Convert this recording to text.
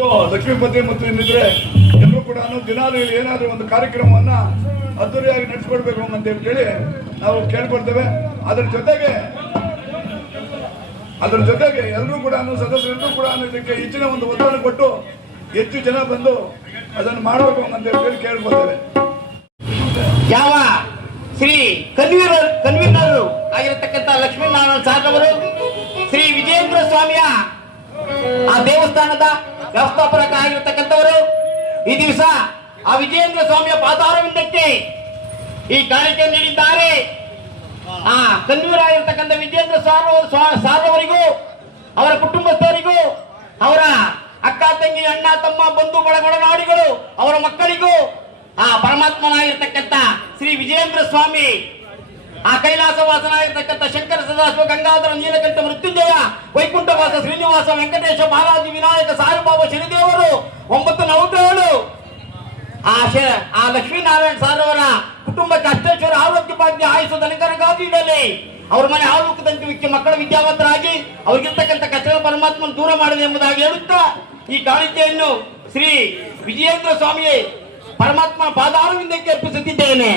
ಮತ್ತು ಲಕ್ಷ್ಮೀಪತಿ ಮತ್ತು ಇನ್ನಿದ್ರೆ ಎಲ್ಲರೂ ಕೂಡ ದಿನಾಲು ಏನಾದರೂ ಒಂದು ಕಾರ್ಯಕ್ರಮವನ್ನ ಅದ್ದೂರಿಯಾಗಿ ನಡೆಸಿಕೊಡ್ಬೇಕು ಅಂತ ಹೇಳಿ ನಾವು ಕೇಳ್ಕೊಳ್ತೇವೆ. ಅದರ ಜೊತೆಗೆ ಎಲ್ಲರೂ ಕೂಡ ಸದಸ್ಯರೆಲ್ಲರೂ ಕೂಡ ಇದಕ್ಕೆ ಹೆಚ್ಚಿನ ಒಂದು ಒತ್ತಡ ಕೊಟ್ಟು ಹೆಚ್ಚು ಜನ ಬಂದು ಅದನ್ನು ಮಾಡಬೇಕು ಅಂತ ಹೇಳಿ ಕೇಳ್ಕೊಳ್ತೇವೆ. ಯಾವ ಶ್ರೀ ಕನ್ವೀನರು ಆಗಿರತಕ್ಕಂಥ ಲಕ್ಷ್ಮೀನಾರಾಯಣ ಸಾರ್ ಅವರು ಶ್ರೀ ವಿಜಯೇಂದ್ರ ಸ್ವಾಮಿಯ ಆ ದೇವಸ್ಥಾನದ ವ್ಯವಸ್ಥಾಪಕ ಆಗಿರತಕ್ಕಂಥವರು ಈ ದಿವಸ ಆ ವಿಜಯೇಂದ್ರ ಸ್ವಾಮಿಯ ಪಾದಾರವಿಂದಕ್ಕೆ ಈ ಕಾಣಿಕೆ ನೀಡಿದ್ದಾರೆ. ಆ ಕನ್ವೀನರ್ ಆಗಿರತಕ್ಕಂಥ ವಿಜಯೇಂದ್ರ ಸಾರ್ ಅವರಿಗೂ ಅವರ ಕುಟುಂಬಸ್ಥರಿಗೂ ಅವರ ಅಕ್ಕ ತಂಗಿ ಅಣ್ಣ ತಮ್ಮ ಬಂಧು ಒಳನಾಡಿಗಳು ಅವರ ಮಕ್ಕಳಿಗೂ ಆ ಪರಮಾತ್ಮನಾಗಿರ್ತಕ್ಕಂಥ ಶ್ರೀ ವಿಜಯೇಂದ್ರ ಸ್ವಾಮಿ ಆ ಕೈಲಾಸವಾಸನಾಗಿರ್ತಕ್ಕಂಥ ಶಂಕರ ಸದಾಶಿವ ಗಂಗಾಧರ ನೀಲಕಂಠ ಮೃತ್ಯುಂಜಯ ವೈಕುಂಠವಾಸ ಶ್ರೀನಿವಾಸ ವೆಂಕಟೇಶ ಬಾಲಾಜಿ ವಿನಾಯಕ ಸಾರುಬಾಬಾ ಶನಿದೇವರು 9 ನವಗ್ರಹಗಳು ಆ ಲಕ್ಷ್ಮೀನಾರಾಯಣ ಸಾರ್ ಅವರ ಕುಟುಂಬಕ್ಕೆ ಅಷ್ಟೇಶ್ವರ ಆರೋಗ್ಯ ಭಾಗ್ಯ ಆಯುಷ ಧನಕರಗಾಗಿ ಇಡಲಿ. ಅವ್ರ ಮನೆ ಆಲೋಕದಂತೆ ಮಕ್ಕಳ ವಿದ್ಯಾವಂತರಾಗಿ ಅವ್ರಿಗಿರ್ತಕ್ಕಂಥ ಕಷ್ಟದ ಪರಮಾತ್ಮನ ದೂರ ಮಾಡಲಿ ಎಂಬುದಾಗಿ ಹೇಳುತ್ತಾ ಈ ಕಾಣಿಕೆಯನ್ನು ಶ್ರೀ ವಿಜಯೇಂದ್ರ ಸ್ವಾಮಿ ಪರಮಾತ್ಮ ಪಾದಾರವಿಂದಕ್ಕೆ ಅರ್ಪಿಸುತ್ತಿದ್ದೇನೆ.